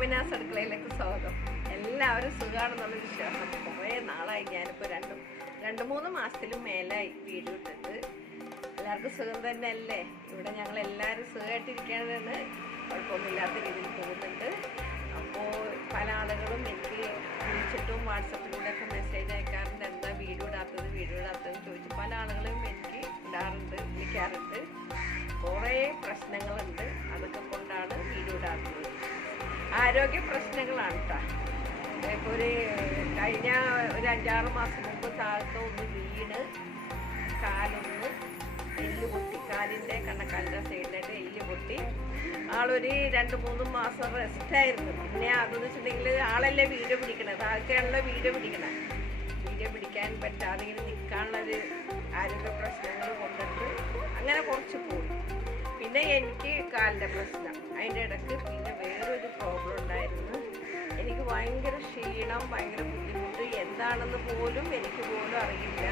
ഭാവനാസ് അടുക്കളയിലേക്ക് സ്വാഗതം. എല്ലാവരും സുഖമാണെന്നുള്ള വിശ്വാസം. കുറേ നാളായി, ഞാനിപ്പോൾ രണ്ട് മൂന്ന് മാസത്തിലും മേലായി വീഡിയോ ഇട്ടിട്ട്. എല്ലാവർക്കും സുഖം തന്നെ അല്ലേ? ഇവിടെ ഞങ്ങൾ എല്ലാവരും സുഖമായിട്ടിരിക്കുകയാണ്, കുഴപ്പമൊന്നുമില്ലാത്ത രീതിയിൽ പോകുന്നുണ്ട്. അപ്പോൾ പല ആളുകളും എനിക്ക് വിളിച്ചിട്ടും വാട്സപ്പിലൂടെയൊക്കെ മെസ്സേജ് അയക്കാറുണ്ട്, എന്താ വീഡിയോ ഇടാത്തതെന്ന് ചോദിച്ചു പല ആളുകളും എനിക്ക് വിളിക്കാറുണ്ട്. കുറേ പ്രശ്നങ്ങളുണ്ട്, അതൊക്കെ കൊണ്ടാണ് വീഡിയോ ഇടാത്തത്. ആരോഗ്യ പ്രശ്നങ്ങളാണ് കേട്ടോ. ഇപ്പോൾ കഴിഞ്ഞ ഒരു 5-6 മാസം മുമ്പ് താഴത്തെ ഒന്ന് വീണ് കാലൊന്ന് എല്ല് പൊട്ടി, കാലിൻ്റെ കണ്ണക്കാലിൻ്റെ സൈഡിലായിട്ട് എല്ല് പൊട്ടി. ആളൊരു 2-3 മാസം റെസ്റ്റായിരുന്നു. പിന്നെ അതെന്ന് വെച്ചിട്ടുണ്ടെങ്കിൽ ആളല്ലേ വീഡിയോ പിടിക്കണത്, ആൾക്കാണല്ലോ വീഡിയോ പിടിക്കാൻ പറ്റാതെ ഇങ്ങനെ നിൽക്കാനുള്ളൊരു ആരോഗ്യ പ്രശ്നങ്ങൾ കൊണ്ടിട്ട് അങ്ങനെ കുറച്ച് പോയി. പിന്നെ എനിക്ക് കാലിൻ്റെ പ്രശ്നം, അതിൻ്റെ ഇടയ്ക്ക് പിന്നെ വേറൊരു പ്രോബ്ലം ഉണ്ടായിരുന്നു. എനിക്ക് ഭയങ്കര ക്ഷീണം, ഭയങ്കര ബുദ്ധിമുട്ട്, എന്താണെന്ന് പോലും എനിക്ക് പോലും അറിയില്ല,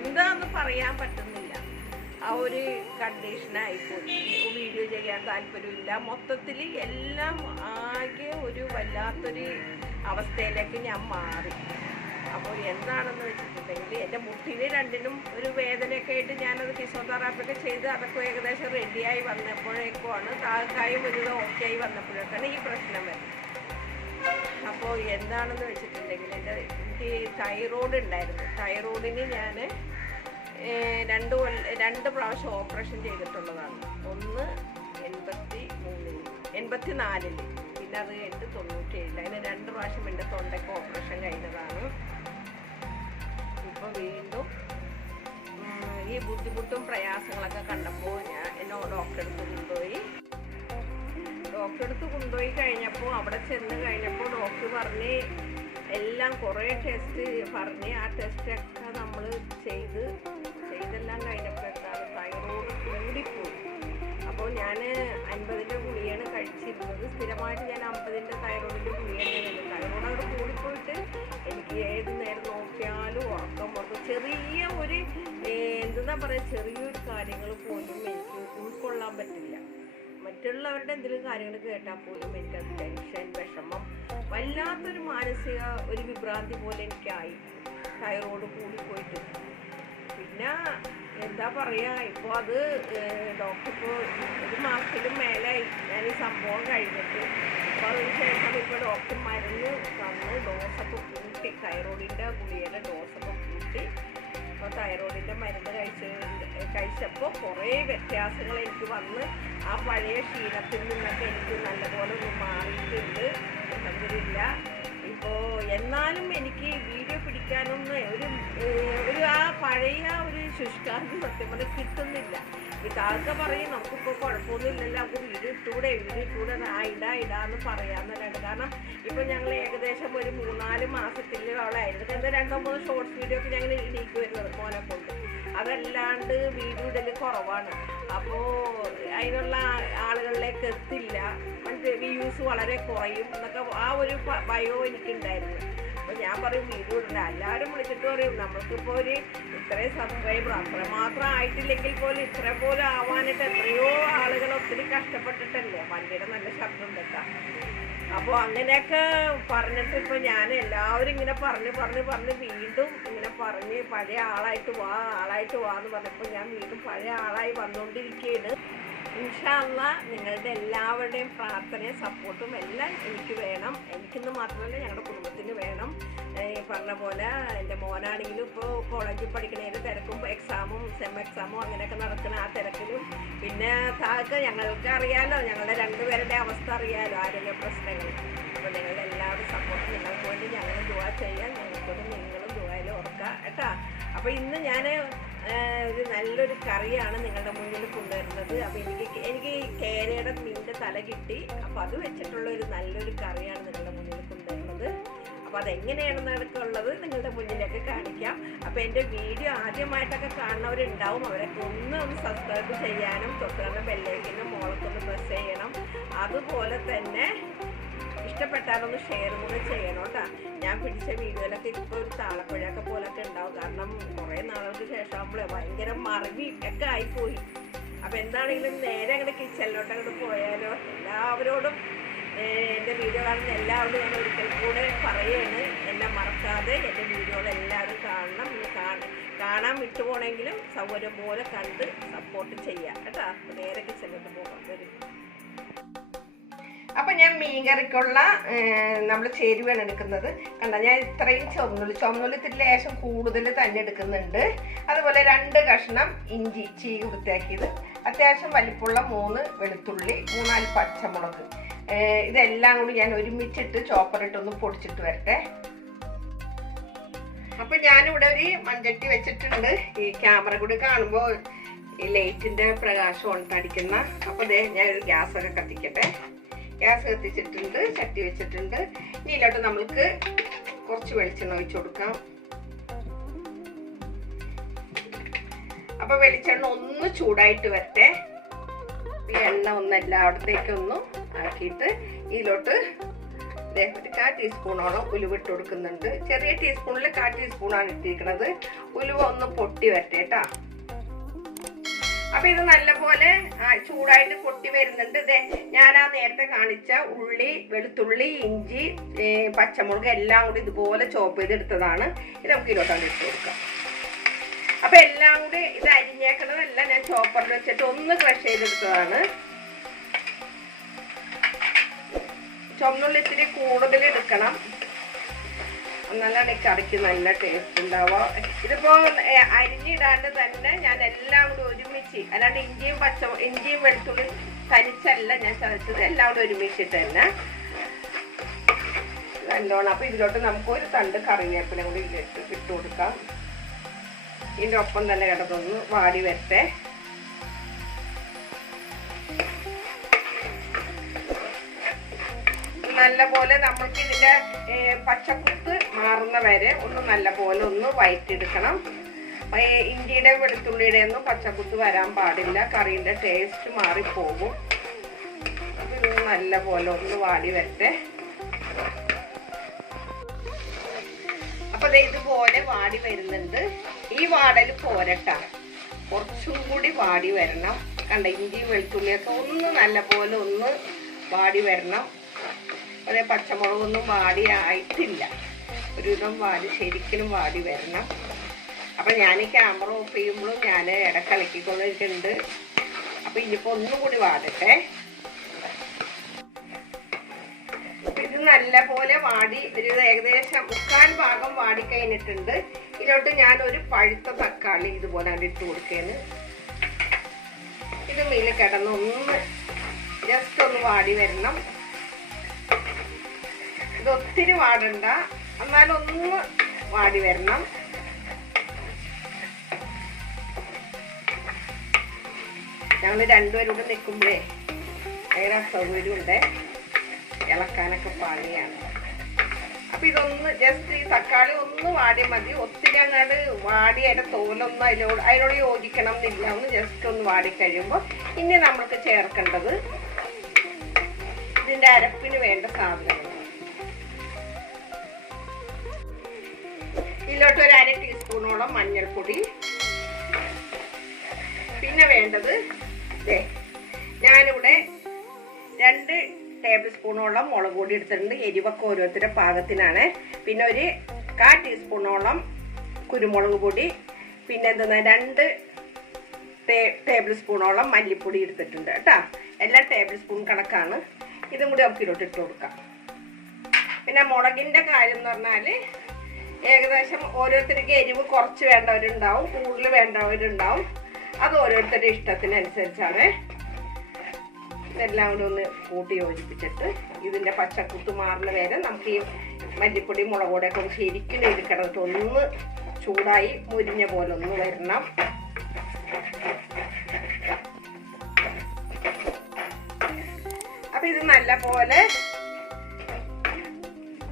എന്താണെന്ന് പറയാൻ പറ്റുന്നില്ല. ആ ഒരു കണ്ടീഷനായിപ്പോയി. വീഡിയോ ചെയ്യാൻ താല്പര്യമില്ല, മൊത്തത്തിൽ എല്ലാം ആകെ ഒരു വല്ലാത്തൊരു അവസ്ഥയിലേക്ക് ഞാൻ മാറി. അപ്പോൾ എന്താണെന്ന് വെച്ചിട്ടുണ്ടെങ്കിൽ എൻ്റെ മുട്ടിന് രണ്ടിനും ഒരു വേദനയൊക്കെ ആയിട്ട് ഞാനത് ഫിസിയോതെറാപ്പിയൊക്കെ ചെയ്ത് അതൊക്കെ ഏകദേശം റെഡിയായി വന്നപ്പോഴേക്കുമാണ് താൽക്കാലം ഒരു ഓക്കെ ആയി വന്നപ്പോഴേക്കാണ് ഈ പ്രശ്നം വരുന്നത്. അപ്പോൾ എന്താണെന്ന് വെച്ചിട്ടുണ്ടെങ്കിൽ എനിക്ക് തൈറോയ്ഡ് ഉണ്ടായിരുന്നു. തൈറോയ്ഡിന് ഞാൻ 2 പ്രാവശ്യം ഓപ്പറേഷൻ ചെയ്തിട്ടുള്ളതാണ്. ഒന്ന് 84-ൽ, പിന്നെ അത് കഴിഞ്ഞിട്ട് 97-ൽ. അതിന് 2 പ്രാവശ്യം എൻ്റെ തൊണ്ടയ്ക്ക് ഓപ്പറേഷൻ കഴിഞ്ഞതാണ്. ഇപ്പോൾ വീണ്ടും ഈ ബുദ്ധിമുട്ടും പ്രയാസങ്ങളൊക്കെ കണ്ടപ്പോൾ എന്നെ ഡോക്ടറെ അടുത്ത് കൊണ്ടുപോയി കഴിഞ്ഞപ്പോൾ അവിടെ ചെന്ന് കഴിഞ്ഞപ്പോൾ ഡോക്ടർ പറഞ്ഞ് എല്ലാം കുറേ ടെസ്റ്റ് പറഞ്ഞ് ആ ടെസ്റ്റൊക്കെ നമ്മൾ ചെയ്തെല്ലാം കഴിഞ്ഞപ്പോഴേക്കാണ് തൈറോയ്ഡ് കൂടിപ്പോയി. അപ്പോൾ ഞാൻ 50-ൻ്റെ ഗുളികയാണ് കഴിച്ചിരുന്നത്. സ്ഥിരമായിട്ട് ഞാൻ 50-ൻ്റെ തൈറോയ്ഡിൻ്റെ ഗുളികയാണ്. തൈറോയ്ഡ് അവിടെ കൂടിപ്പോയിട്ട് എനിക്ക് ഏത് നേരം നോക്കിയാലും ഉറക്കം വന്നു. ചെറിയ ഒരു ചെറിയൊരു കാര്യങ്ങൾ പോലും എനിക്ക് ഉൾക്കൊള്ളാൻ പറ്റില്ല. മറ്റുള്ളവരുടെ എന്തെങ്കിലും കാര്യങ്ങൾ കേട്ടാൽ പോലും എനിക്കത് ടെൻഷൻ, വിഷമം, വല്ലാത്തൊരു മാനസിക ഒരു വിഭ്രാന്തി പോലെ എനിക്കായി തൈറോയ്ഡ് കൂടിപ്പോയിട്ട്. പിന്നെ എന്താ പറയുക, ഇപ്പോൾ അത് ഡോക്ടർ ഇപ്പോൾ 1 മാസത്തിലും മേലായി ഞാൻ ഈ സംഭവം കഴിഞ്ഞിട്ട്. അപ്പോൾ അതിന് ശേഷം ഇപ്പോൾ ഡോക്ടർ മരുന്ന് തന്ന് ഡോസൊക്കെ കൂട്ടി, തൈറോയ്ഡിൻ്റെ ഗുളികയുടെ ഡോസൊക്കെ കൂട്ടി. അപ്പോൾ തൈറോയ്ഡിൻ്റെ മരുന്ന് കഴിച്ചപ്പോൾ കുറേ വ്യത്യാസങ്ങൾ എനിക്ക് വന്ന് ആ പഴയ ക്ഷീണത്തിൽ നിന്നൊക്കെ എനിക്ക് നല്ലപോലെ ഒന്ന് മാറിയിട്ടുണ്ട്. അൽഹംദുലില്ല. ഇപ്പോൾ എന്നാലും എനിക്ക് വീഡിയോ പിടിക്കാനൊന്നും ഒരു ആ പഴയ ഒരു ശുഷ്കാന്തി സത്യം പറഞ്ഞാൽ കിട്ടുന്നില്ല. ഇതാൾക്ക് പറയും നമുക്കിപ്പോൾ കുഴപ്പമൊന്നുമില്ലല്ലോ, നമുക്ക് വീഡിയോ ഇട്ടൂടെ ഇടാന്ന് പറയാമെന്നല്ലാണ്ട്. കാരണം ഇപ്പം ഞങ്ങൾ ഏകദേശം ഒരു 3-4 മാസത്തിലോളായിരുന്നു. എന്താ 2-3 ഷോർട്സ് വീഡിയോ ഒക്കെ ഞങ്ങൾ ഇടയ്ക്ക് വരുന്നത് മോനെ കൊണ്ട്. അതല്ലാണ്ട് വീഡിയോ ഇടൽ കുറവാണ്. അപ്പോൾ അതിനുള്ള ആളുകളിലേക്ക് എത്തില്ല, വ്യൂസ് വളരെ കുറയും എന്നൊക്കെ ആ ഒരു ഭയോ എനിക്കുണ്ടായിരുന്നു. അപ്പോൾ ഞാൻ പറയും വീഡിയോ ഇടില്ല. എല്ലാവരും വിളിച്ചിട്ട് പറയും നമ്മൾക്കിപ്പോൾ ഇത്രയും സബ്സ്ക്രൈബർ അത്രമാത്രം ആയിട്ടില്ലെങ്കിൽ പോലും ഇത്ര പോലും ആവാനായിട്ട് എത്രയോ ആളുകൾ ഒത്തിരി കഷ്ടപ്പെട്ടിട്ടല്ലേ. വണ്ടിയുടെ നല്ല ശബ്ദം കേട്ടാ. അപ്പോൾ അങ്ങനെയൊക്കെ പറഞ്ഞിട്ട് ഇപ്പോൾ ഞാൻ എല്ലാവരും ഇങ്ങനെ പറഞ്ഞ് വീണ്ടും ഇങ്ങനെ പറഞ്ഞ് പഴയ ആളായിട്ട് വാ എന്ന് പറഞ്ഞപ്പോൾ ഞാൻ വീണ്ടും പഴയ ആളായി വന്നുകൊണ്ടിരിക്കുകയാണ്. ഇൻഷാ അല്ലാഹ് നിങ്ങളുടെ എല്ലാവരുടെയും പ്രാർത്ഥനയും സപ്പോർട്ടും എല്ലാം എനിക്ക് വേണം. എനിക്കെന്ന് മാത്രമല്ല ഞങ്ങളുടെ കുടുംബത്തിന് വേണം. പറഞ്ഞ പോലെ എൻ്റെ മോനാണെങ്കിലും ഇപ്പോൾ കോളേജിൽ പഠിക്കണേൻ്റെ തിരക്കും സെം എക്സാമും അങ്ങനെയൊക്കെ നടക്കുന്ന ആ തിരക്കിലും, പിന്നെ താഴെ ഞങ്ങൾക്ക് അറിയാമല്ലോ, ഞങ്ങളുടെ 2 പേരുടെ അവസ്ഥ അറിയാമല്ലോ, ആരോഗ്യ പ്രശ്നങ്ങൾ. അപ്പോൾ നിങ്ങളുടെ എല്ലാവരും സപ്പോർട്ട് നിങ്ങൾക്ക് വേണ്ടി ഞങ്ങൾ ദുആ ചെയ്യാൻ, ഞങ്ങൾക്കൊന്ന് നിങ്ങളും ദുആയിൽ ഓർക്കുക കേട്ടോ. അപ്പോൾ ഇന്ന് ഞാൻ ഒരു നല്ലൊരു കറിയാണ് നിങ്ങളുടെ മുന്നിൽ കൊണ്ടുവരുന്നത്. അപ്പോൾ എനിക്ക് കേരയുടെ മീൻ്റെ തല കിട്ടി. അപ്പോൾ അത് വെച്ചിട്ടുള്ള ഒരു നല്ലൊരു കറിയാണ് നിങ്ങളുടെ മുന്നിൽ കൊണ്ടുവരുന്നത്. അപ്പോൾ അതെങ്ങനെയാണെന്നൊക്കെ ഉള്ളത് നിങ്ങളുടെ മുന്നിലേക്ക് കാണിക്കാം. അപ്പോൾ എൻ്റെ വീഡിയോ ആദ്യമായിട്ടൊക്കെ കാണുന്നവരുണ്ടാവും, അവരൊക്കെ ഒന്ന് സബ്സ്ക്രൈബ് ചെയ്യാനും തൊട്ടുകാരുടെ ബെല്ലൈക്കനും മോളൊക്കെ പ്രസ് ചെയ്യണം. അതുപോലെ തന്നെ ഇഷ്ടപ്പെട്ടാലൊന്ന് ഷെയർ കൂടെ ചെയ്യണം കേട്ടോ. ഞാൻ പിടിച്ച വീഡിയോയിലൊക്കെ ഇപ്പോൾ ഒരു താളപ്പുഴയൊക്കെ പോലൊക്കെ ഉണ്ടാവും. കാരണം കുറേ നാളുകൾക്ക് ശേഷം നമ്മളെ ഭയങ്കര മറവി ഒക്കെ ആയിപ്പോയി. അപ്പോൾ എന്താണെങ്കിലും നേരെ അങ്ങോട്ട് കിച്ചണിലോട്ട് അങ്ങോട്ട് പോയാലോ. എല്ലാവരോടും എൻ്റെ വീഡിയോ കാണുന്ന എല്ലാവരും ഞാൻ ഒരിക്കൽ കൂടെ പറയുകയാണ്, എന്നെ മറക്കാതെ എൻ്റെ വീഡിയോകളെല്ലാവരും കാണണം. കാണാൻ വിട്ടുപോകണമെങ്കിലും സൗകര്യം പോലെ കണ്ട് സപ്പോർട്ട് ചെയ്യാം കേട്ടോ. നേരൊക്കെ ചെന്നിട്ട് പോകാം. വരും. അപ്പം ഞാൻ മീൻകറിക്കുള്ള നമ്മൾ ചേരുവയാണ് എടുക്കുന്നത്. കണ്ട, ഞാൻ ഇത്രയും ചുവന്നുള്ളി ഇത്തിരി ലേശം കൂടുതൽ തന്നെ എടുക്കുന്നുണ്ട്. അതുപോലെ 2 കഷ്ണം ഇഞ്ചി ചീകി വൃത്തിയാക്കിയത്, അത്യാവശ്യം വലിപ്പമുള്ള 3 വെളുത്തുള്ളി, 3-4 പച്ചമുളക്. ഇതെല്ലാം കൂടി ഞാൻ ഒരുമിച്ചിട്ട് ചോപ്പറിട്ടൊന്ന് പൊടിച്ചിട്ട് വരട്ടെ. അപ്പം ഞാനിവിടെ ഒരു മൺചട്ടി വെച്ചിട്ടുണ്ട്. ഈ ക്യാമറ കൂടി കാണുമ്പോൾ ഈ ലൈറ്റിൻ്റെ പ്രകാശം ഉണ്ടടിക്കുന്ന. അപ്പോൾ ദേ ഞാനൊരു ഗ്യാസൊക്കെ കത്തിക്കട്ടെ. ഗ്യാസ് കത്തിച്ചിട്ടുണ്ട്, ചട്ടി വെച്ചിട്ടുണ്ട്. ഇനി ഇതിലോട്ട് നമ്മൾക്ക് കുറച്ച് വെളിച്ചെണ്ണ ഒഴിച്ചു കൊടുക്കാം. അപ്പോൾ വെളിച്ചെണ്ണ ഒന്ന് ചൂടായിട്ട് വരട്ടെ. ഈ എണ്ണ ഒന്ന് എല്ലായിടത്തേക്കൊന്നും ആക്കിയിട്ട് ഇതിലോട്ട് ഒരു 1/4 ടീസ്പൂണോളം ഉലുവ ഇട്ട് കൊടുക്കുന്നുണ്ട്. ചെറിയ ടീസ്പൂണിൽ 1/4 ടീസ്പൂണാണ് ഇട്ടിരിക്കുന്നത്. ഉലുവ ഒന്ന് പൊട്ടി വരട്ടെ കേട്ടോ. അപ്പൊ ഇത് നല്ലപോലെ ചൂടായിട്ട് പൊട്ടി വരുന്നുണ്ട്. ഇതേ ഞാൻ നേരത്തെ കാണിച്ച ഉള്ളി, വെളുത്തുള്ളി, ഇഞ്ചി, പച്ചമുളക് എല്ലാം കൂടി ഇതുപോലെ ചോപ്പ് ചെയ്തെടുത്തതാണ്. ഇത് നമുക്ക് ഇതിലോട്ടാണ് ഇട്ട് കൊടുക്കാം. അപ്പൊ എല്ലാം കൂടി ഇത് അരിഞ്ഞേക്കണതല്ല, ഞാൻ ചോപ്പറിൽ വെച്ചിട്ട് ഒന്ന് ക്രഷ് ചെയ്തെടുത്തതാണ്. ചുവന്നുള്ളി ഇത്തിരി കൂടുതൽ എടുക്കണം, എന്നാലാണ് ഈ കറിക്ക് നല്ല ടേസ്റ്റ് ഉണ്ടാവുക. ഇതിപ്പോ അരിഞ്ഞിടാണ്ട് തന്നെ ഞാൻ എല്ലാം കൂടി ഒരുമിച്ച്, അല്ലാണ്ട് ഇഞ്ചിയും വെളുത്തുള്ളി തനിച്ചല്ല ഞാൻ ചതച്ചത്, എല്ലാം കൂടി ഒരുമിച്ചിട്ട് തന്നെ നല്ലോണം. അപ്പൊ ഇതിലോട്ട് നമുക്ക് ഒരു തണ്ട് കറിവേപ്പില കൂടി ഇട്ട് കൊടുക്കാം. ഇതിൻ്റെ ഒപ്പം തന്നെ കിടന്നൊന്ന് വാടി വരട്ടെ. നല്ലപോലെ നമ്മൾക്ക് ഇതിൻ്റെ പച്ചക്കുത്ത് മാറുന്ന വരെ ഒന്ന് നല്ലപോലെ ഒന്ന് വഴറ്റിയെടുക്കണം. ഇഞ്ചിയുടെ വെളുത്തുള്ളിയുടെ ഒന്നും പച്ചക്കുത്ത് വരാൻ പാടില്ല, കറീൻ്റെ ടേസ്റ്റ് മാറിപ്പോകും. അപ്പം ഇത് നല്ലപോലെ ഒന്ന് വാടി വരട്ടെ. അപ്പം ഇതുപോലെ വാടി വരുന്നുണ്ട്. ഈ വാടൽ പോരട്ടാ, കുറച്ചും കൂടി വാടി വരണം. കണ്ട, ഇഞ്ചിയും വെളുത്തുള്ളിയൊക്കെ ഒന്ന് നല്ലപോലെ ഒന്ന് വാടി വരണം. അതേ പച്ചമുളകൊന്നും വാടി ആയിട്ടില്ല, ഒരുവിധം വാടി ശരിക്കും വാടി വരണം. അപ്പം ഞാൻ ഈ ക്യാമറ ഓഫ് ചെയ്യുമ്പോഴും ഞാൻ ഇടക്കിളക്കിക്കൊണ്ടിരിക്കുന്നുണ്ട്. അപ്പം ഇനിയിപ്പോൾ ഒന്നും കൂടി വാടട്ടെ. ഇത് നല്ല പോലെ വാടി ഒരു ഏകദേശം 3/4 ഭാഗം വാടി കഴിഞ്ഞിട്ടുണ്ട്. ഇതിലോട്ട് ഞാനൊരു പഴുത്ത തക്കാളി ഇതുപോലെ ഇട്ട് കൊടുക്കുകയാണ്. ഇത് മീൻ കിടന്നൊന്ന് ജസ്റ്റ് ഒന്ന് വാടി വരണം. ഇത് ഒത്തിരി വാടണ്ട, എന്നാലും ഒന്ന് വാടി വരണം. ഞങ്ങൾ രണ്ടുപേരും കൂടെ നിൽക്കുമ്പോഴേ ഭയങ്കര അസൗകര്യമുണ്ട്, ഇളക്കാനൊക്കെ പണിയാണ്. അപ്പം ഇതൊന്ന് ജസ്റ്റ് ഈ തക്കാളി ഒന്ന് വാടി മതി. ഒത്തിരി അങ്ങോട്ട് വാടി അതിൻ്റെ തോലൊന്നും അതിനോട് യോജിക്കണം എന്നില്ല. ഒന്ന് ജസ്റ്റ് ഒന്ന് വാടി കഴിയുമ്പോൾ ഇനി നമ്മൾക്ക് ചേർക്കേണ്ടത് ഇതിൻ്റെ അരപ്പിന് വേണ്ട സാധനങ്ങൾ. ഇതിലോട്ട് ഒരു 1/2 ടീസ്പൂണോളം മഞ്ഞൾപ്പൊടി. പിന്നെ വേണ്ടത് ഞാനിവിടെ 2 ടേബിൾ സ്പൂണോളം മുളക് പൊടി എടുത്തിട്ടുണ്ട്. എരിവൊക്കെ ഓരോരുത്തരുടെ പാകത്തിനാണ്. പിന്നെ ഒരു 1/4 ടീസ്പൂണോളം കുരുമുളക് പൊടി. പിന്നെ എന്താ 2 ടേബിൾ സ്പൂണോളം മല്ലിപ്പൊടി എടുത്തിട്ടുണ്ട് കേട്ടോ. എല്ലാം ടേബിൾ സ്പൂൺ കണക്കാണ്. ഇതും കൂടി നമുക്ക് ഇതിലോട്ട് ഇട്ട് കൊടുക്കാം. പിന്നെ മുളകിൻ്റെ കാര്യം എന്ന് പറഞ്ഞാൽ ഏകദേശം ഓരോരുത്തർക്ക് എരിവ് കുറച്ച് വേണ്ടവരുണ്ടാവും, കൂടുതൽ വേണ്ടവരുണ്ടാവും. അത് ഓരോരുത്തരുടെ ഇഷ്ടത്തിനനുസരിച്ചാണ്. ഇതെല്ലാം കൂടി ഒന്ന് കൂട്ടി യോജിപ്പിച്ചിട്ട് ഇതിൻ്റെ പച്ചക്കുത്ത് മാറുന്ന വരെ നമുക്ക് ഈ മല്ലിപ്പൊടി മുളക് പൊടിയൊക്കെ ഒന്ന് ശരിക്കും ഇരിക്കണത് ഒന്ന് ചൂടായി മുരിഞ്ഞ പോലെ ഒന്ന് വരണം. അപ്പം ഇത്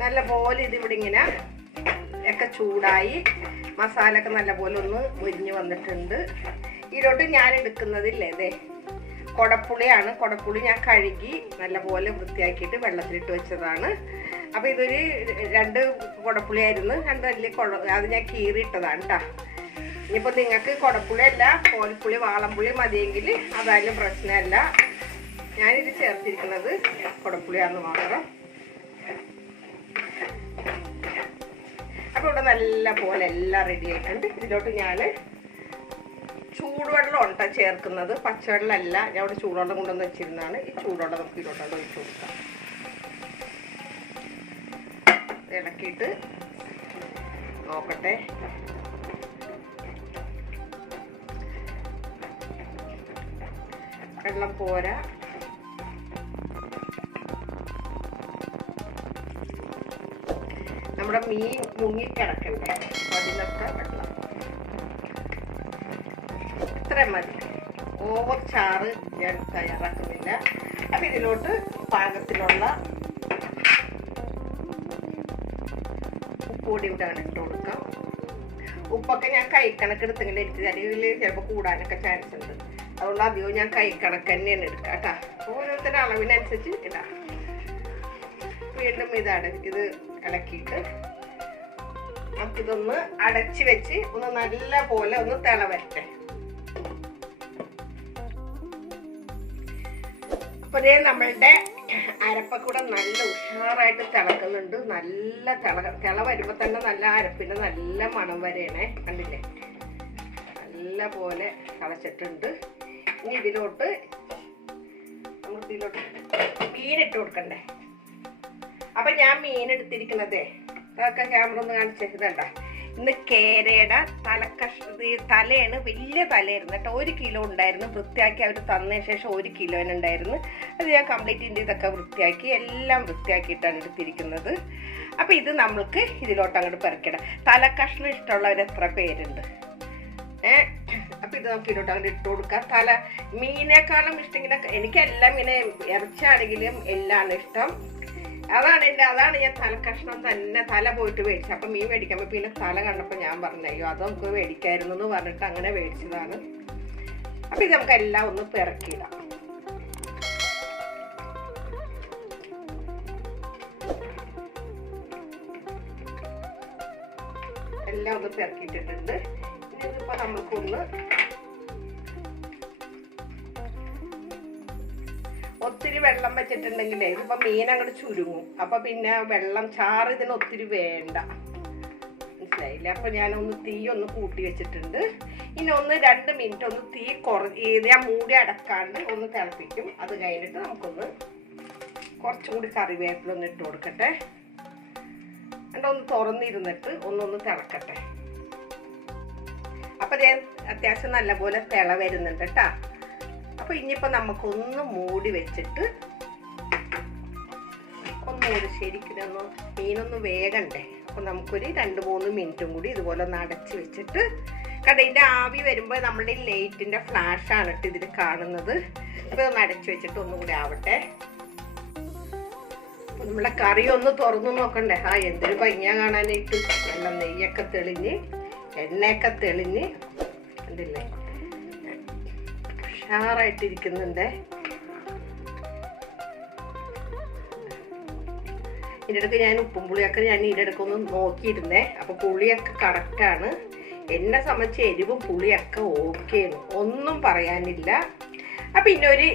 നല്ലപോലെ ഇതിവിടെ ഇങ്ങനെ ഒക്കെ ചൂടായി മസാല ഒക്കെ നല്ലപോലെ ഒന്ന് മുരിഞ്ഞ് വന്നിട്ടുണ്ട്. ഇതിലോട്ട് ഞാൻ എടുക്കുന്നതില്ലേ കൊടപ്പുളിയാണ്. കൊടപ്പുളി ഞാൻ കഴുകി നല്ലപോലെ വൃത്തിയാക്കിയിട്ട് വെള്ളത്തിലിട്ട് വെച്ചതാണ്. അപ്പോൾ ഇതൊരു 2 കൊടപ്പുളിയായിരുന്നു, 2 വലിയ അത് ഞാൻ കീറിയിട്ടതാണ് കേട്ടോ. ഇനിയിപ്പോൾ നിങ്ങൾക്ക് കൊടപ്പുളി അല്ല കോൽപ്പുളി വാളംപുളി മതിയെങ്കിൽ അതായാലും പ്രശ്നമല്ല. ഞാനിത് ചേർത്തിരിക്കുന്നത് കുടംപുളിയാണെന്ന് മാത്രം. അപ്പോൾ ഇവിടെ നല്ല പോലെ എല്ലാം റെഡി ആയിട്ടുണ്ട്. ഇതിലോട്ട് ഞാൻ ചൂടുവെള്ളം ഉണ്ടോ ചേർക്കുന്നത്, പച്ചവെള്ളമല്ല. ഞാൻ ഇവിടെ ചൂടുവെള്ളം കൊണ്ടുവന്ന് വെച്ചിരുന്നതാണ്. ഈ ചൂടുവെള്ളം നമുക്ക് ഇതിലോട്ട് ഒഴിച്ചു കൊടുക്കാം. ഇളക്കിയിട്ട് നോക്കട്ടെ. വെള്ളം പോരാ. നമ്മുടെ മീൻ മുങ്ങിക്കിടക്കണ്ടേ, അതിനൊക്കെ വെള്ളം ഇത്ര മതി. ഓവർ ചാറ് ഞാൻ തയ്യാറാക്കുന്നില്ല. അപ്പം ഇതിലോട്ട് പാകത്തിലുള്ള ഉപ്പുപൊടി ഇവിടെ ഇട്ട് കൊടുക്കാം. ഉപ്പൊക്കെ ഞാൻ കൈക്കണക്കെടുത്തെങ്കിലും എനിക്ക് അല്ലെങ്കിൽ ചിലപ്പോൾ കൂടാനൊക്കെ ചാൻസ് ഉണ്ട്. അതുകൊണ്ട് അധികവും ഞാൻ കൈക്കണക്ക് തന്നെയാണ് എടുക്കുക കേട്ടോ. ഓരോരുത്തരുടെ അളവിനനുസരിച്ച് ഇടാം. വീണ്ടും ഇത് ഇളക്കിയിട്ട് നമുക്കിതൊന്ന് അടച്ച് വെച്ച് ഒന്ന് നല്ല പോലെ ഒന്ന് തിളവരട്ടെ. അപ്പോൾ ഇതേ നമ്മളുടെ അരപ്പൊക്കെ നല്ല ഉഷാറായിട്ട് തിളക്കുന്നുണ്ട്. നല്ല തിള വരുമ്പോൾ തന്നെ നല്ല അരപ്പിൻ്റെ നല്ല മണം വരെയാണേ. കണ്ടില്ലേ, നല്ല പോലെ തിളച്ചിട്ടുണ്ട്. ഇനി ഇതിലോട്ട് മീനിട്ട് കൊടുക്കണ്ടേ. അപ്പം ഞാൻ മീൻ എടുത്തിരിക്കുന്നതേ അതൊക്കെ ക്യാമറ ഒന്ന് കാണിച്ചിട്ടുണ്ട. ഇന്ന് കേരയുടെ തലയാണ്. വലിയ തലയായിരുന്നു കേട്ടോ. 1 കിലോ ഉണ്ടായിരുന്നു. വൃത്തിയാക്കി അവർ തന്നതിന് ശേഷം 1 കിലോനുണ്ടായിരുന്നു. അത് ഞാൻ കംപ്ലീറ്റ് ചെയ്ത് ഇതൊക്കെ വൃത്തിയാക്കി എല്ലാം വൃത്തിയാക്കിയിട്ടാണ് എടുത്തിരിക്കുന്നത്. അപ്പം ഇത് നമ്മൾക്ക് ഇതിലോട്ട് അങ്ങോട്ട് പെറുക്കിടാം. തലക്കഷ്ണം ഇഷ്ടമുള്ളവർ എത്ര പേരുണ്ട്? അപ്പം ഇത് നമുക്ക് ഇതിലോട്ട് അങ്ങോട്ട് ഇട്ട് കൊടുക്കാം. മീനേക്കാളും ഇഷ്ടം ഇങ്ങനെ എനിക്കെല്ലാം ഇങ്ങനെ ഇറച്ചാണെങ്കിലും എല്ലാം ഇഷ്ടം. അതാണ് ഞാൻ തലക്കഷ്ണം തന്നെ തല പോയിട്ട് മേടിച്ചത്. അപ്പം മീൻ മേടിക്കുമ്പോൾ പിന്നെ തല കണ്ടപ്പോൾ ഞാൻ പറഞ്ഞല്ലോ അത് നമുക്ക് മേടിക്കായിരുന്നു എന്ന് പറഞ്ഞിട്ട് അങ്ങനെ മേടിച്ചതാണ്. അപ്പം ഇത് നമുക്ക് എല്ലാം ഒന്ന് പിറക്കിയിടാം. എല്ലാം ഒന്ന് പിറക്കിയിട്ടിട്ടുണ്ട്. ഇതിപ്പോൾ നമുക്കൊന്ന് ഒത്തിരി വെള്ളം വെച്ചിട്ടുണ്ടെങ്കിലേ ഇതിപ്പോൾ മീൻ അങ്ങോട്ട് ചുരുങ്ങും. അപ്പം പിന്നെ വെള്ളം ചാറ് ഇതിന് ഒത്തിരി വേണ്ട, മനസ്സിലായില്ല. അപ്പം ഞാനൊന്ന് തീ ഒന്ന് കൂട്ടി വെച്ചിട്ടുണ്ട്. ഇനി 1-2 മിനിറ്റ് ഒന്ന് തീ ഞാൻ മൂടി അടക്കാണ്ട് ഒന്ന് തിളപ്പിക്കും. അത് കഴിഞ്ഞിട്ട് നമുക്കൊന്ന് കുറച്ചും കൂടി കറിവേപ്പില ഒന്ന് ഇട്ട് കൊടുക്കട്ടെ. എന്നിട്ട് ഒന്ന് തുറന്നിരുന്നിട്ട് ഒന്നൊന്ന് തിളക്കട്ടെ. അപ്പം ഞാൻ അത്യാവശ്യം നല്ലപോലെ തിള വരുന്നുണ്ട് കേട്ടോ. അപ്പോൾ ഇനിയിപ്പോൾ നമുക്കൊന്ന് മൂടി വെച്ചിട്ട് ഒന്നുകൂടി ശരിക്കും മീനൊന്ന് വേഗണ്ടേ. അപ്പോൾ നമുക്കൊരു 2-3 മിനിറ്റും കൂടി ഇതുപോലെ ഒന്ന് അടച്ച് വെച്ചിട്ട് കണ്ട ഇതിൻ്റെ ആവി വരുമ്പോൾ നമ്മുടെ ഈ ലൈറ്റിൻ്റെ ഫ്ലാഷാണ് കേട്ടോ ഇതിൽ കാണുന്നത്. അപ്പോൾ ഒന്ന് അടച്ച് വെച്ചിട്ട് ഒന്നും കൂടി ആവട്ടെ. അപ്പോൾ നമ്മളെ കറി ഒന്ന് തുറന്നു നോക്കണ്ടേ. എന്തൊരു ഭംഗിയാ കാണാനായിട്ട്. നല്ല നെയ്യൊക്കെ തെളിഞ്ഞ് എണ്ണയൊക്കെ തെളിഞ്ഞ് കണ്ടില്ലേ, ഉഷാറായിട്ടിരിക്കുന്നുണ്ട്. ഇതിനിടയ്ക്ക് ഞാൻ ഉപ്പും പുളിയൊക്കെ ഇതിനിടയ്ക്ക് ഒന്ന് നോക്കിയിരുന്നേ. അപ്പോൾ പുളിയൊക്കെ കറക്റ്റാണ്. എന്നെ സംബന്ധിച്ച് എരിവും പുളിയൊക്കെ ഓക്കെയാണ്, ഒന്നും പറയാനില്ല. അപ്പം പിന്നെ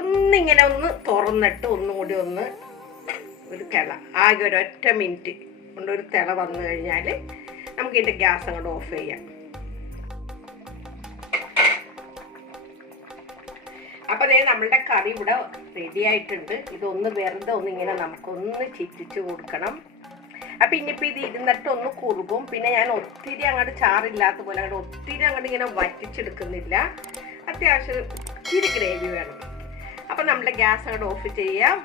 ഒന്നിങ്ങനെ ഒന്ന് തുറന്നിട്ട് ഒന്നും കൂടി ഒരു തിള ആകെ ഒരൊറ്റ മിനിറ്റ് കൊണ്ടൊരു തിള വന്നു കഴിഞ്ഞാൽ നമുക്ക് ഇതിൻ്റെ ഗ്യാസ് അങ്ങോട്ട് ഓഫ് ചെയ്യാം. അപ്പോൾ അതേ നമ്മളുടെ കറി ഇവിടെ റെഡി ആയിട്ടുണ്ട്. ഇതൊന്ന് വെറുതെ ഒന്നിങ്ങനെ നമുക്കൊന്ന് ചിറ്റിച്ച് കൊടുക്കണം. അപ്പം ഇനിയിപ്പോൾ ഇത് ഇരുന്നിട്ട് ഒന്ന് കുറുകും. പിന്നെ ഞാൻ ഒത്തിരി അങ്ങോട്ട് ചാറില്ലാത്ത പോലെ ഒത്തിരി അങ്ങോട്ട് ഇങ്ങനെ വറ്റിച്ചെടുക്കുന്നില്ല. അത്യാവശ്യം ഇത്തിരി ഗ്രേവി വേണം. അപ്പം നമ്മുടെ ഗ്യാസ് അങ്ങോട്ട് ഓഫ് ചെയ്യാം.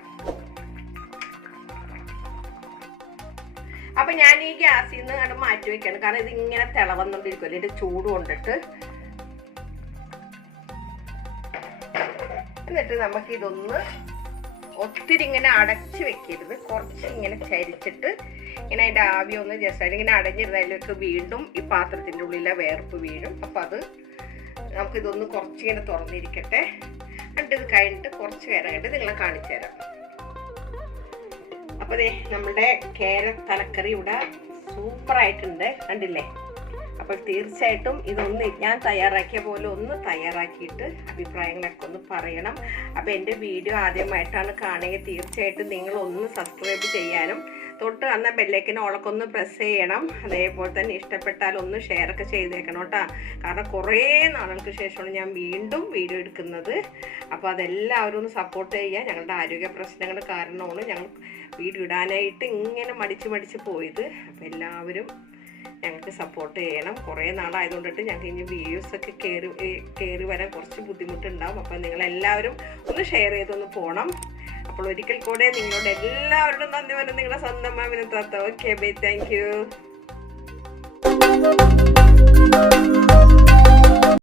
അപ്പം ഞാൻ ഈ ഗ്യാസിൽ നിന്ന് അങ്ങോട്ട് മാറ്റി വയ്ക്കുകയാണ്. കാരണം ഇതിങ്ങനെ തിളവന്നുകൊണ്ടിരിക്കുമല്ലോ ഇതിൻ്റെ ചൂട് കൊണ്ടിട്ട്. എന്നിട്ട് നമുക്കിതൊന്ന് ഒത്തിരി ഇങ്ങനെ അടച്ച് വെക്കരുത്. കുറച്ച് ഇങ്ങനെ ചരിച്ചിട്ട് ഇങ്ങനെ അതിൻ്റെ ആവി ഒന്ന് ജസ്റ്റ് അതിങ്ങനെ അടഞ്ഞിരുന്നതിലേക്ക് വീണ്ടും ഈ പാത്രത്തിൻ്റെ ഉള്ളിലെ വേർപ്പ് വീഴും. അപ്പം അത് നമുക്കിതൊന്ന് കുറച്ചിങ്ങനെ തുറന്നിരിക്കട്ടെ. എന്നിട്ട് ഇത് കഴിഞ്ഞിട്ട് കുറച്ച് നേരം കഴിഞ്ഞിട്ട് നിങ്ങളെ കാണിച്ചു തരാം. അപ്പോൾ നമ്മുടെ കേര തലക്കറി ഇവിടെ സൂപ്പറായിട്ടുണ്ട്, കണ്ടില്ലേ. അപ്പോൾ തീർച്ചയായിട്ടും ഇതൊന്ന് ഞാൻ തയ്യാറാക്കിയ പോലെ ഒന്ന് തയ്യാറാക്കിയിട്ട് അഭിപ്രായങ്ങളൊക്കെ ഒന്ന് പറയണം. അപ്പോൾ എൻ്റെ വീഡിയോ ആദ്യമായിട്ടാണ് കാണുകയെങ്കിൽ തീർച്ചയായിട്ടും നിങ്ങളൊന്ന് സബ്സ്ക്രൈബ് ചെയ്യാനും തൊട്ട് വന്ന ബെല്ലൈക്കൻ ഓളൊക്കെ പ്രസ് ചെയ്യണം. അതേപോലെ തന്നെ ഇഷ്ടപ്പെട്ടാൽ ഒന്ന് ഷെയറൊക്കെ ചെയ്തേക്കണം കേട്ടോ. കാരണം കുറേ നാളുകൾക്ക് ശേഷമാണ് ഞാൻ വീണ്ടും വീഡിയോ എടുക്കുന്നത്. അപ്പോൾ അതെല്ലാവരും ഒന്ന് സപ്പോർട്ട് ചെയ്യുക. ഞങ്ങളുടെ ആരോഗ്യ പ്രശ്നങ്ങൾ കാരണമാണ് ഞങ്ങൾ വീഡിയോ ഇടാനായിട്ട് ഇങ്ങനെ മടിച്ച് പോയത്. അപ്പോൾ എല്ലാവരും ഞങ്ങൾക്ക് സപ്പോർട്ട് ചെയ്യണം. കുറേ നാളായതുകൊണ്ടിട്ട് ഞങ്ങൾക്ക് ഇനി വീഡിയോസൊക്കെ കയറി വരാൻ കുറച്ച് ബുദ്ധിമുട്ടുണ്ടാവും. അപ്പോൾ നിങ്ങളെല്ലാവരും ഒന്ന് ഷെയർ ചെയ്തൊന്ന് പോകണം. അപ്പോൾ ഒരിക്കൽ കൂടെ നിങ്ങളോട് എല്ലാവരോടും നന്ദി പറയുന്നത് നിങ്ങളുടെ സ്വന്തം മാമിനെ താത്ത. Okay bye, thank you.